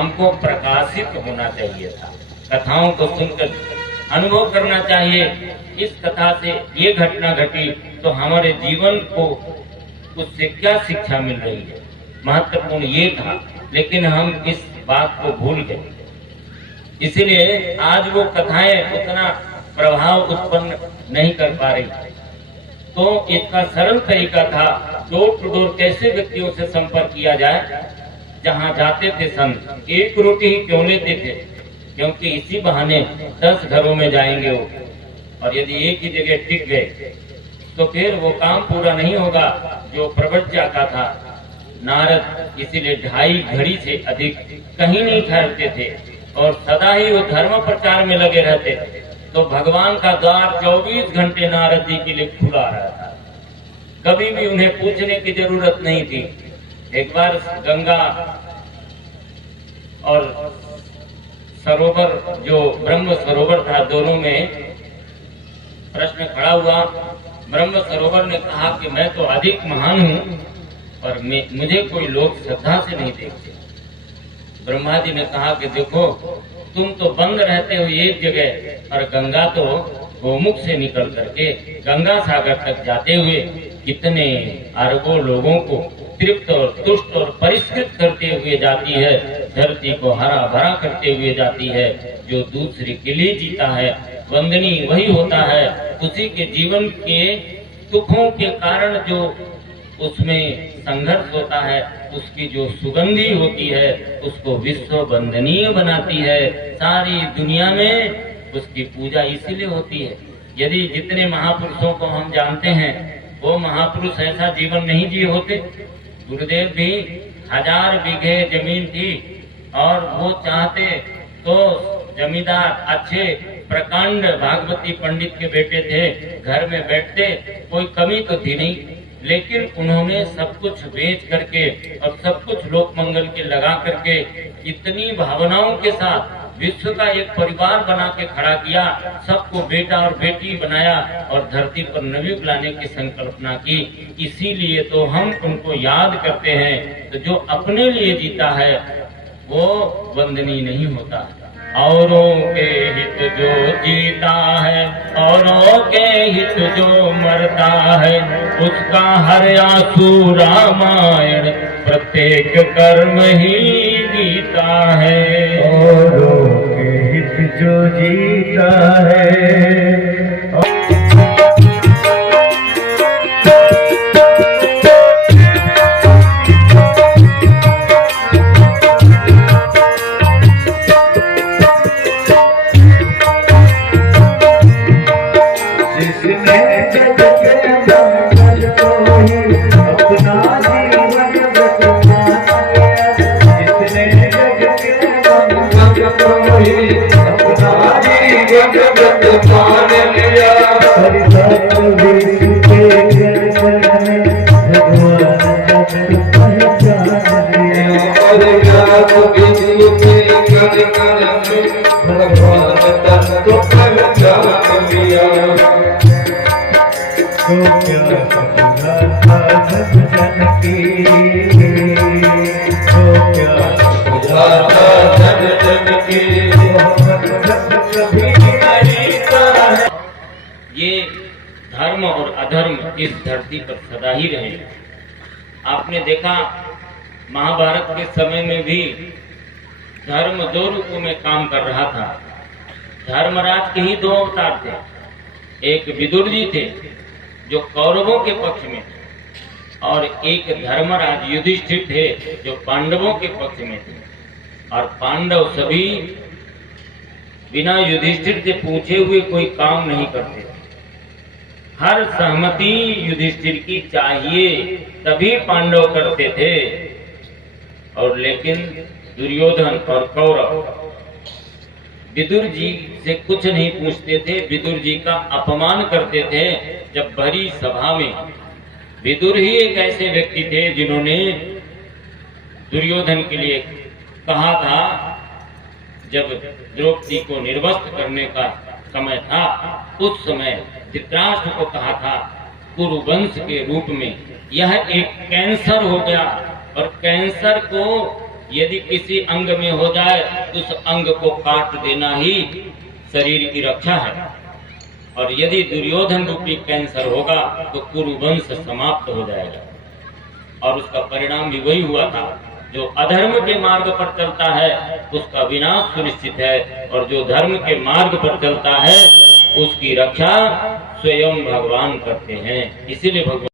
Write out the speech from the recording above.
हमको प्रकाशित होना चाहिए था, कथाओं को सुनकर अनुभव करना चाहिए। इस कथा से ये घटना घटी तो हमारे जीवन को उससे क्या शिक्षा मिल रही है, महत्वपूर्ण ये था, लेकिन हम इस बात को भूल गए। इसलिए आज वो कथाएं उतना प्रभाव उत्पन्न नहीं कर पा रही। तो इसका सरल तरीका था डोर टू डोर कैसे व्यक्तियों से संपर्क किया जाए। जहां जाते थे संत एक रोटी ही क्यों लेते थे, क्योंकि इसी बहाने 10 घरों में जाएंगे वो, और यदि एक ही जगह टिक गए तो फिर वो काम पूरा नहीं होगा जो प्रवज्ञा का था। नारद इसीलिए 2.5 घड़ी से अधिक कहीं नहीं ठहरते थे और सदा ही वो धर्म प्रचार में लगे रहते थे। तो भगवान का द्वार 24 घंटे नारद जी के लिए खुला रहता था, कभी भी उन्हें पूछने की जरूरत नहीं थी। एक बार गंगा और सरोवर, जो ब्रह्म सरोवर था, दोनों में प्रश्न खड़ा हुआ। ब्रह्म सरोवर ने कहा कि मैं तो अधिक महान हूँ और मुझे कोई लोग श्रद्धा से नहीं देखते। ब्रह्मा जी ने कहा कि देखो, तुम तो बंद रहते हो एक जगह, और गंगा तो गोमुख से निकल करके गंगा सागर तक जाते हुए कितने अरबों लोगों को तृप्त और तुष्ट और परिष्कृत करते हुए जाती है, धरती को हरा भरा करते हुए जाती है। जो दूसरे के लिए जीता है, वंदनीय वही होता है। उसी के जीवन के सुखों के कारण जो उसमें संघर्ष होता है, उसकी जो सुगंधी होती है, उसको विश्व वंदनीय बनाती है। सारी दुनिया में उसकी पूजा इसीलिए होती है। यदि जितने महापुरुषों को हम जानते हैं, वो महापुरुष ऐसा जीवन नहीं जिए होते। गुरुदेव भी 1000 बीघे जमीन थी और वो चाहते तो जमींदार अच्छे प्रकांड भागवती पंडित के बेटे थे, घर में बैठते, कोई कमी तो थी नहीं, लेकिन उन्होंने सब कुछ बेच करके और सब कुछ लोक मंगल के लगा करके इतनी भावनाओं के साथ विश्व का एक परिवार बना के खड़ा किया, सबको बेटा और बेटी बनाया और धरती पर नवयुग लाने की संकल्पना की। इसीलिए तो हम उनको याद करते हैं। तो जो अपने लिए जीता है वो वंदनीय नहीं होता। औरों के हित जो जीता है, औरों के हित जो मरता है, उसका हर आंसू रामायण प्रत्येक कर्म ही गीता है। औरों के हित जो जीता है, ये धर्म और अधर्म इस धरती पर सदा ही रहे। आपने देखा महाभारत के समय में भी धर्म 2 रूपों में काम कर रहा था। धर्मराज के ही 2 अवतार थे। एक विदुर जी थे जो कौरवों के पक्ष में थे, और एक धर्मराज युधिष्ठिर थे जो पांडवों के पक्ष में थे। और पांडव सभी बिना युधिष्ठिर से पूछे हुए कोई काम नहीं करते। हर सहमति युधिष्ठिर की चाहिए, तभी पांडव करते थे। और लेकिन दुर्योधन और कौरव विदुर जी से कुछ नहीं पूछते थे, विदुर जी का अपमान करते थे। जब भरी सभा में विदुर ही एक ऐसे व्यक्ति थे जिन्होंने दुर्योधन के लिए कहा था, जब द्रौपदी को निर्वस्त्र करने का समय था, उस समय धृतराष्ट्र को कहा था कुरुवंश के रूप में यह एक कैंसर हो गया, और कैंसर को यदि किसी अंग में हो जाए तो उस अंग को काट देना ही शरीर की रक्षा है। और यदि दुर्योधन रूपी कैंसर होगा तो कुरुवंश समाप्त हो जाएगा। और उसका परिणाम भी वही हुआ था। जो अधर्म के मार्ग पर चलता है उसका विनाश सुनिश्चित है, और जो धर्म के मार्ग पर चलता है उसकी रक्षा स्वयं भगवान करते हैं। इसीलिए भगवान